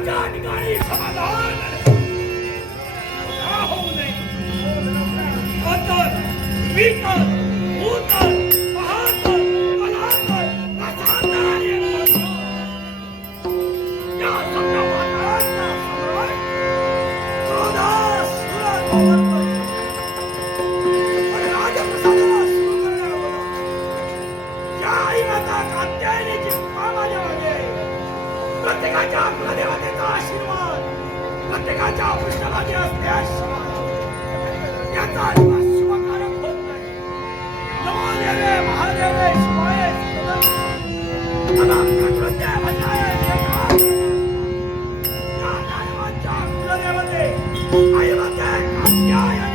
त्याच्या ठिकाणी समाधान होऊ नये मी प्रत्येकाच्या कुलदेवतेचा आशीर्वाद. प्रत्येकाच्या पृष्ठभागी असते आशीर्वाद याचा अजिबात शुभकारक होत नाही नमो देवे महादेवे शिवाय कुलदेवते ऐवते अन्याय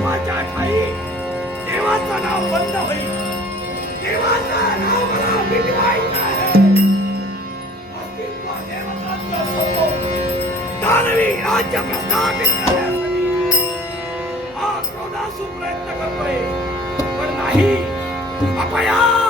देवाच्या ठाई देवाचं नाव बंद होईल. देवाचं नाव मला मिटवायचं आहे. दानवी राज्य प्रस्थापित करण्यासाठी हा क्रोधासू प्रयत्न करतोय. पण नाही अपया!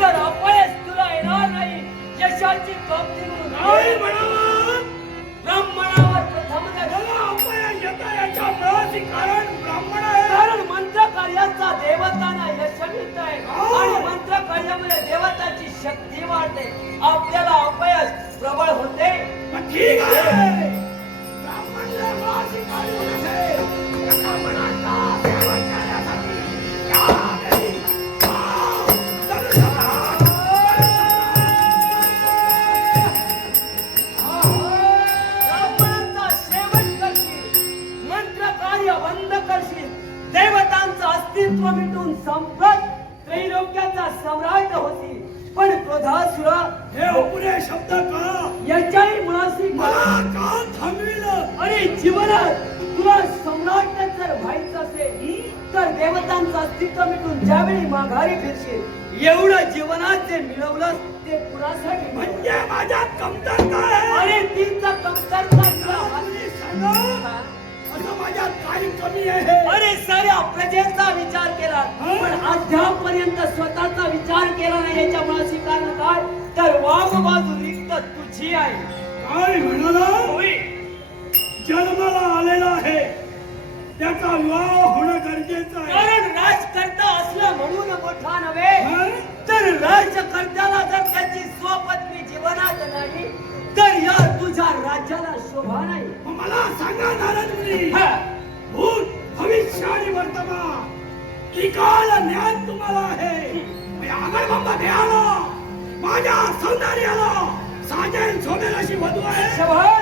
तर अपयश तुला येणार नाही. यशाची कप देऊन नाही म्हणावा ब्राह्मणावर प्रथमच अपयश येता याच्या मुळाशी कारण ब्राह्मण कारण मंत्र कार्याचा देवताना यश मिळत आहे. हो. आणि मंत्र कार्यामुळे देवताची शक्ती वाढते. आपल्याला अपयश प्रबळ होते. ठीक आहे. सम्राट होती. पण क्रोधासुरा हे उपरे शब्द का? याच्याही मनाशी मला का थांबविलं? आणि जीवनात तुला सम्राट जर व्हायचं असेल तर देवतांचं अस्तित्व मिळून ज्यावेळी माघारी फिरशील एवढं जीवनात जे मिळवलं ते कुणासाठी? म्हणजे माझ्या कमतरता अरे तीचा कमतरता असं माझ्यात काही कमी आहे. अरे साऱ्या प्रजेचा विचार केला. तर वाम बाजू रिक्त तुझी आहे काय म्हणाला. जन्माला आलेला आहे. त्याचा विवाह होणं गरजेचं आहे. कारण राजकर्ता असला म्हणून मोठा नव्हे? तर राजकर्त्याला जर त्याची स्वपत्नी जीवनात नाही तर या तुझ्या राज्याला शोभा नाही. मला सांगा नारद मुनी हा. भूत भविष्य आणि वर्तमान त्रिकाल ज्ञान तुम्हाला आहे. मी आगळबाबा द्याला माझ्या सौंदर्याला साजेल शोभेल अशी वधू आहे